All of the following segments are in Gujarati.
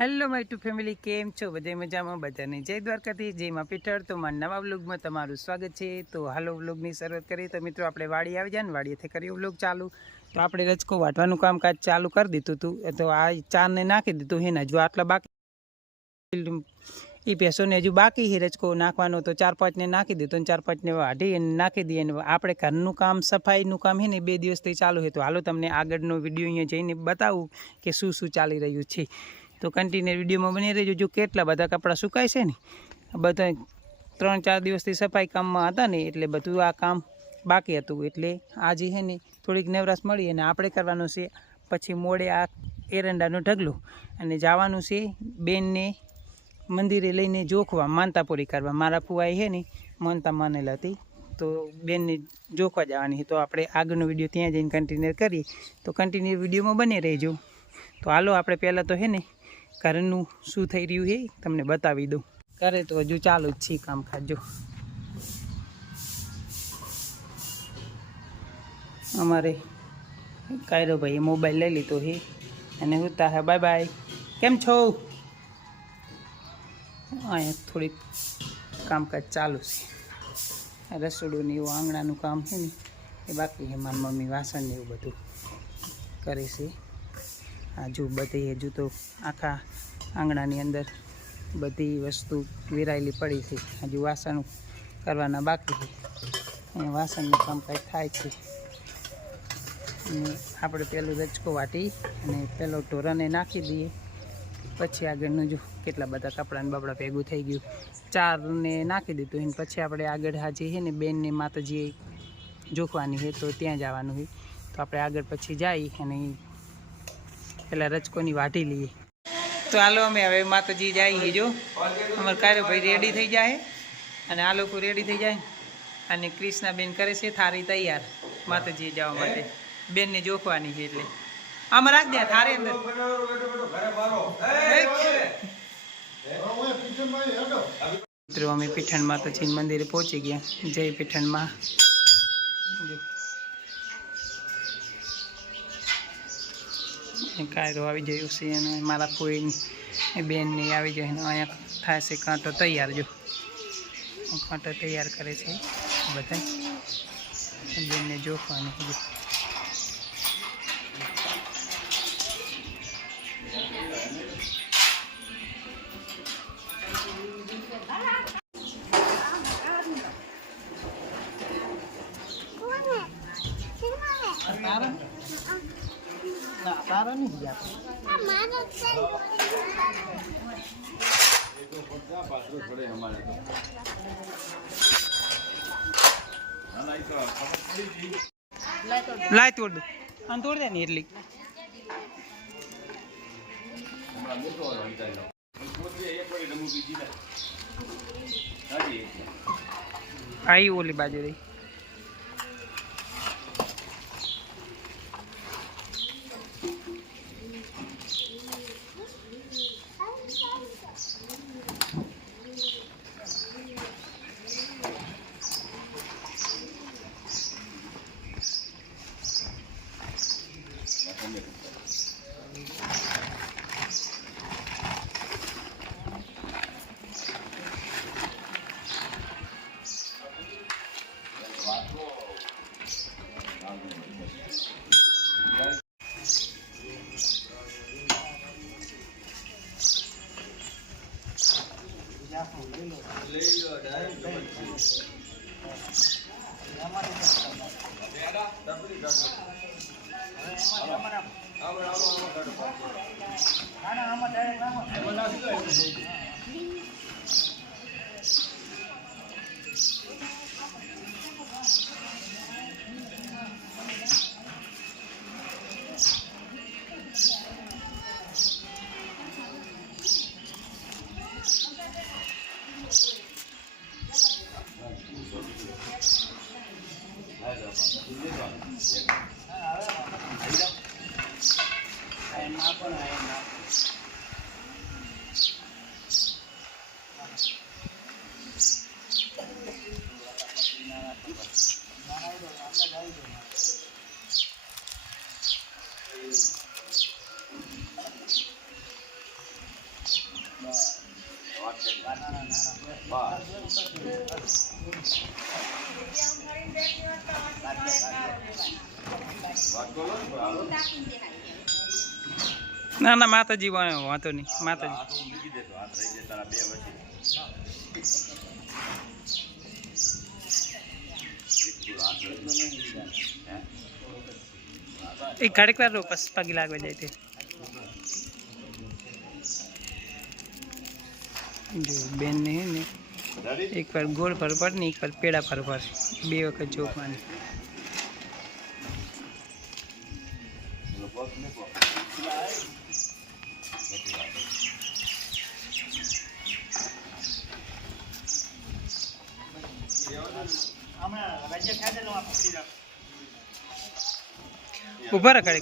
હેલો માય ટુ ફેમિલી, કેમ છો? બધા મજામાં? બધાને જય દ્વારકાથી, જય માં પીઠળ. તો મારા નવા વ્લોગમાં તમારું સ્વાગત છે. તો હાલો વ્લોગની શરૂઆત કરીએ. તો મિત્રો આપણે વાડી આવી જાય ને, વાડીએથી કરીએ વ્લોગ ચાલુ. તો આપણે રચકો વાટવાનું કામકાજ ચાલુ કરી દીધું હતું. તો આ 4ને નાખી દીધું હે ને, જો આટલા બાકી એ ભેંસોને હજુ બાકી છે રચકો નાખવાનો. તો 4-5ને નાખી દીધો અને 4-5ને વાઢી અને નાખી દઈએ. અને આપણે ઘરનું કામ, સફાઈનું કામ છે ને 2 દિવસથી ચાલુ છે. તો હાલો તમને આગળનો વિડીયો અહીંયા જઈને બતાવું કે શું શું ચાલી રહ્યું છે. તો કન્ટિન્યુ વિડીયોમાં બની રહેજો. જો કેટલા બધા કપડાં સુકાય છે ને, બધા 3-4 દિવસથી સફાઈ કામમાં હતા ને, એટલે બધું આ કામ બાકી હતું. એટલે આજે છે ને થોડીક નવરાશ મળી અને આપણે કરવાનું છે પછી મોડે આ એરંડાનો ઢગલો અને જવાનું છે બેનને મંદિરે લઈને જોખવા, માનતા પૂરી કરવા. મારા ફુવાઈ છે ને માનતા માનેલ હતી, તો બેનને જોખવા જવાની. તો આપણે આગળનો વિડીયો ત્યાં જઈને કન્ટિન્યુ કરીએ. તો કન્ટિન્યુ વિડીયોમાં બને રહેજો. તો હાલો આપણે પહેલાં તો છે ને ઘરનું શું થઈ રહ્યું છે તમને બતાવી દઉં. કરે તો હજુ ચાલુ જ છે કામકાજ. જો અમારે કાયરો ભાઈએ મોબાઈલ લઈ લીધો છે અને હોતા હે. બાય બાય, કેમ છો? અહીંયા થોડીક કામકાજ ચાલુ છે. રસોડું ને એવું આંગણાનું કામ છે ને એ બાકી છે. મારી મમ્મી વાસણ ને એવું બધું કરે છે. હજુ બધી હજુ તો આખા આંગણાની અંદર બધી વસ્તુ વેરાયેલી પડી છે. હજુ વાસણ કરવાના બાકી છે. અહીંયા વાસણનું કામકાજ થાય છે. અને આપણે પહેલું રચકો વાટી અને પહેલો ઢોરાને નાખી દઈએ. પછી આગળનું જો કેટલા બધા કપડાને બપડા ભેગું થઈ ગયું. 4ને નાખી દીધું અને પછી આપણે આગળ હાજી છે ને બેનને માતાજી જોખવાની છે, તો ત્યાં જવાનું છે. તો આપણે આગળ પછી જઈ અને પેલા રચકોની વાટી લઈએ. તો હાલો અમે હવે માતાજી જઈએ. જો અમારા કારો ભાઈ રેડી થઈ જાય અને આ લોકો રેડી થઈ જાય અને કૃષ્ણાબેન કરે છે થારી તૈયાર માતાજીએ જવા માટે. બેનને જોખવાની છે એટલે આમાં રાખ દે થારી અંદર. મિત્રો અમે પીઠણ માતાજી મંદિરે પહોંચી ગયા. જય પીઠણમાં. કાયરો આવી ગયો છે અને મારા કોઈ બેનને આવી જાય ને અહીંયા થાય છે કાંટો તૈયાર. જો કાંટો તૈયાર કરે છે બધા. બેનને જોખવાની છે. તારા નહીં ગયા લાય તોડ દો અને તોડ દે ને એટલી. આવી ઓલી બાજુ રહી. ના ના માતાજી વાંધો નહીં માતાજી એક ઘડીક વાર રોપસ પગી લાગવા જાય તે જો બેન ને હે ને એક વાર ગોળ પર ને એક વાર પેડા પર બે વખત જોક માને ઉભા રખાડે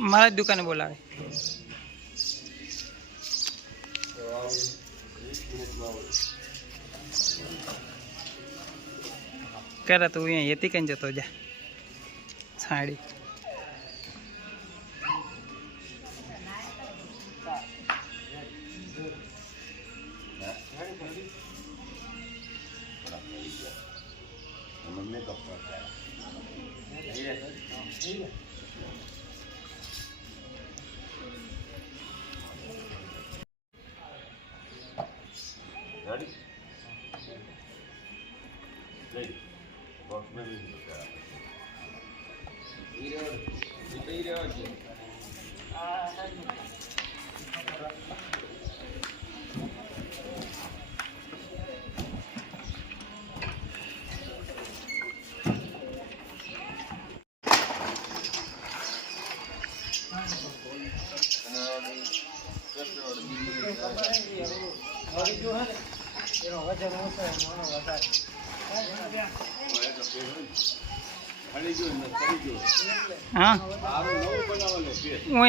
મારા દુકાને બોલાવે કરા તું અહીંયા હેતી કઈ જતો જા સાડી हाँ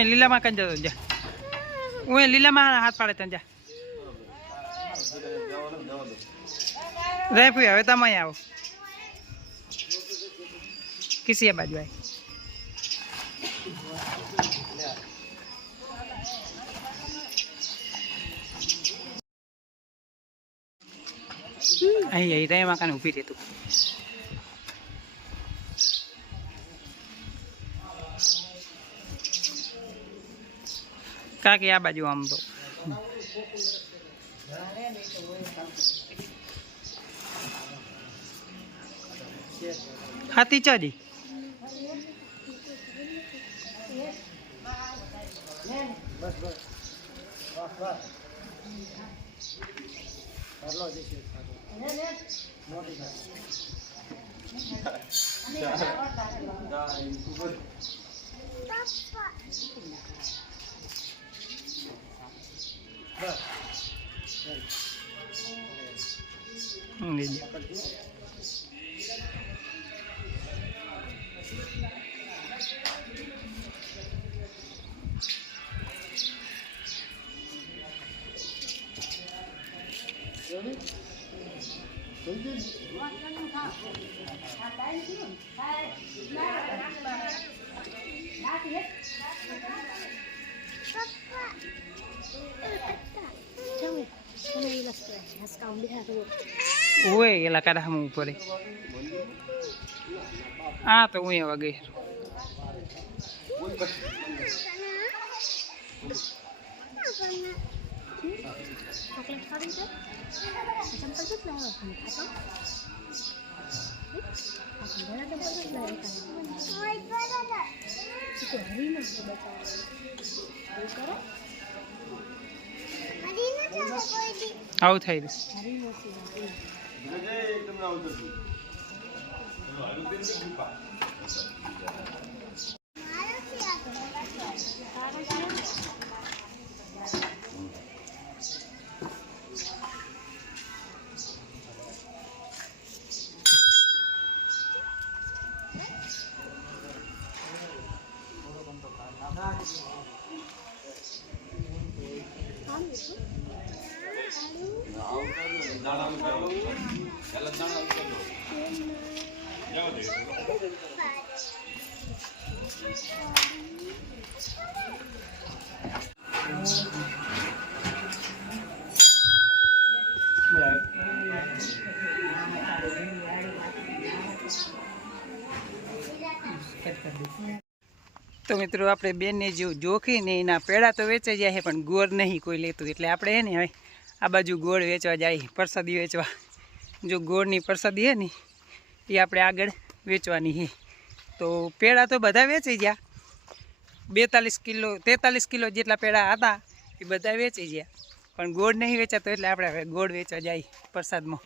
लीला में कहीं जतो जा लीला में हाथ पाड़े तन जा रेफू हवे तमे आओ किसी बाजू आई અહીં અહીં રે મકાન ઊભી રહે તું કાકી આ બાજુ આમ તો હાથી ચાજી બસ બસ કરલો દેશે મોટી Uy, la cara kamu por ahí. Ah, tuh uy wage. આવું થઈ રહ્યું તો મિત્રો આપણે બેનને જેવું જોખીને એના પેડા તો વેચાઈ જાય છે પણ ગોળ નહીં કોઈ લેતું, એટલે આપણે હે ને હવે આ બાજુ ગોળ વેચવા જાય, પ્રસાદી વેચવા. જો ગોળની પ્રસાદી છે ને એ આપણે આગળ વેચવાની છે. તો પેડા તો બધા વેચાઈ ગયા, 43 કિલો જેટલા પેડા હતા એ બધા વેચાઈ ગયા, પણ ગોળ નહીં વેચાતો એટલે આપણે હવે ગોળ વેચવા જાય પ્રસાદમાં.